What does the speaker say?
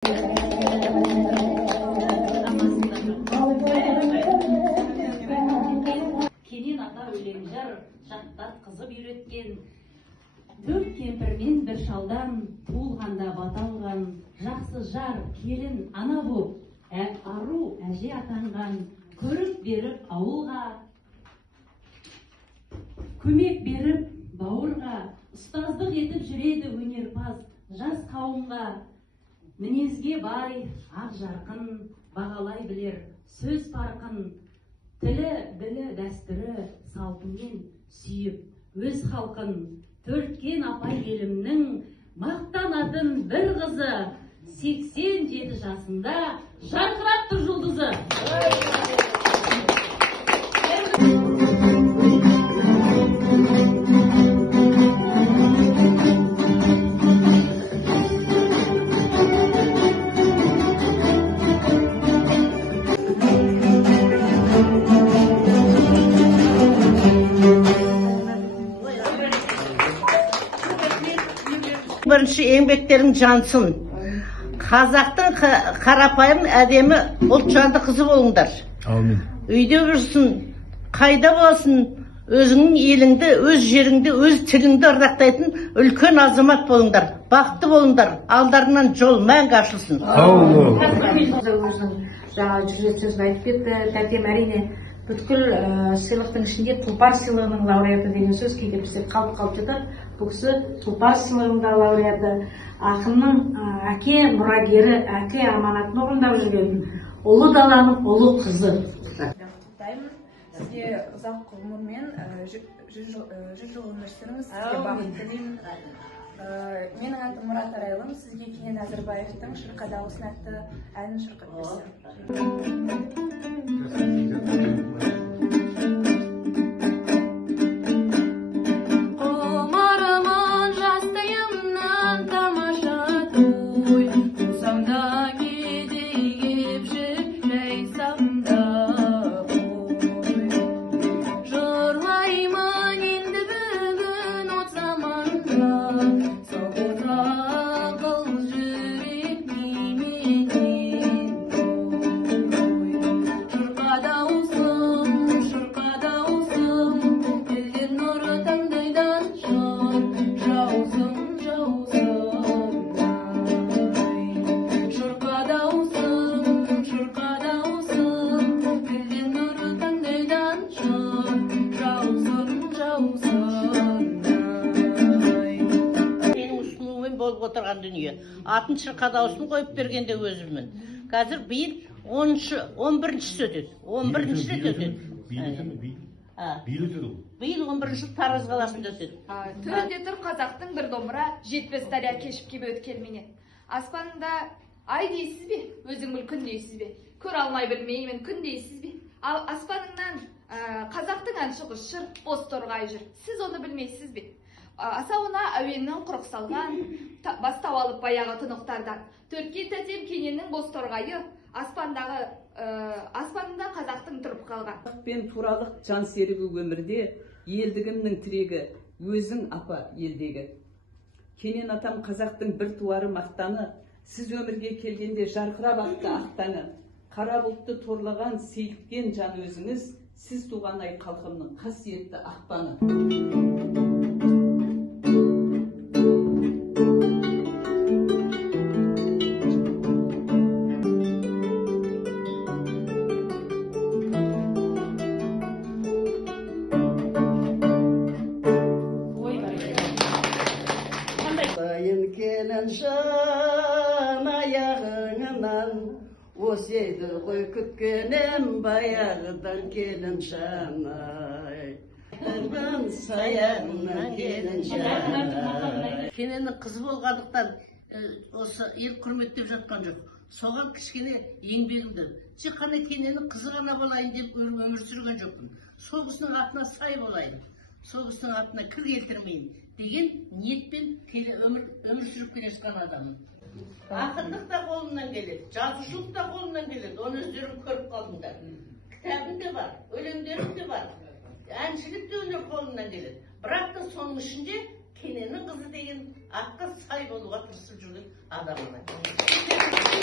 Kenin ata өлеңжар жаттап қызып үйреткен, төрт кемпірмен бір шалдан туылғанда баталған, жақсы жар келін ана боп, ару әже атанған, көрік беріп ауылға, көмек беріп бауырға, ұстаздық етіп жүреді өнерпаз жас қауымға. Мінезге бай, ақ жарқын, бағалай білер сөз парқын, тілі, білі, дәстүрі, салтымен сүйіп өз халқын. Төрткен апай елімнің мақтанатын бір қызы, 87 жасында жарқырап тұр жұлдызы. Бірінші еңбектерің жансын. Қазақтың қарапайым әдемі ұлтжанды қызы болыңдар. Аумин. Үйде жүрсін, қайда болсын, өзіңнің еліңді, өз жеріңді, өз тіліңді ардақтайтын үлкен азамат болыңдар. Бақытты болыңдар. Алдарынан жол мәңгі ашылсын. Өзің жаңа жүрген сөзін айтып кетті. Тәтем әрине бүткіл сыйлықтың ішінде тұлпар сыйлығының лауреаты деген сөз кейде бізде қалып жатыр. Бұл кісі тұлпар сыйлығының да лауреаты, ақынның әке мұрагері, әке аманатын орындап жүрген ұлы даланың ұлы қызы. Сізге ұзақ ғұмыр мен 100 жыл өмір сүріңіз, сізге бақыт тілеймін. Менің атым Мұрат Арайлым, сізге Кенен Әзірбаевтың «Шырқа дауысын» атты әнін шырқап берсем. Отырған дүние. Атын шырқа дауысын қойып бергенде өзімін. Қазір биыл 11-ші өтеді. 11-ші өтеді. Биыл 11-ші Тараз қаласында өтеді. Төрінде тұр қазақтың бір домбыра, жетпес дария кешіп кеп өткелменен. Аспанында ай дейсіз бе, өзің біл күн дейсіз бе, көр алмай білмеймін күн дейсіз бе. Ал аспаныңнан қазақтың ән шығыс жыр, боз торғай жүр, сіз оны білмейсіз бе. Асауына әуеннің құрық салған, бастау алып баяғы тұнықтардан. Төрткен тәтем Кененнің боз торғайы, аспанында қазақтың тұрып қалған. Пен туралық жан серігі өмірде, елдігімнің тірегі, өзің апа елдегі. Кенен атам қазақтың бір туары мақтаны, сіз өмірге келгенде жарқырап атты ақтаңы. Қара бұлтты торлаған сейілткен жан өзіңіз, сіз туған ай халқымның қасиетті ақпаны. Жан аяғыңынан осейді ғой күткенем баяғыдан келін жанай. Саяғынан келін жанай. Кененнің қызы болғандықтан осы ел құрметтеп жатқан жоқ. Соған кішкене еңбегімді. Тек қана Кененнің қызы ғана болайын деп өмір сүрген жоқпын. Сол кісінің атына сай болайын. Сол кісінің атына кір келтірмейін деген ниетпен өмір сүріп келе жатқан адаммын. Ақындық та қолымнан келеді, жазушылық та қолымнан келеді. Оны өздерің көріп қалдыңдар. Кітабым да бар, өлеңдерім де бар. Әншілік те өнер қолымнан келеді. Бірақ та соның ішінде Кененнің қызы деген аққа сай болуға тырысып жүрген адамына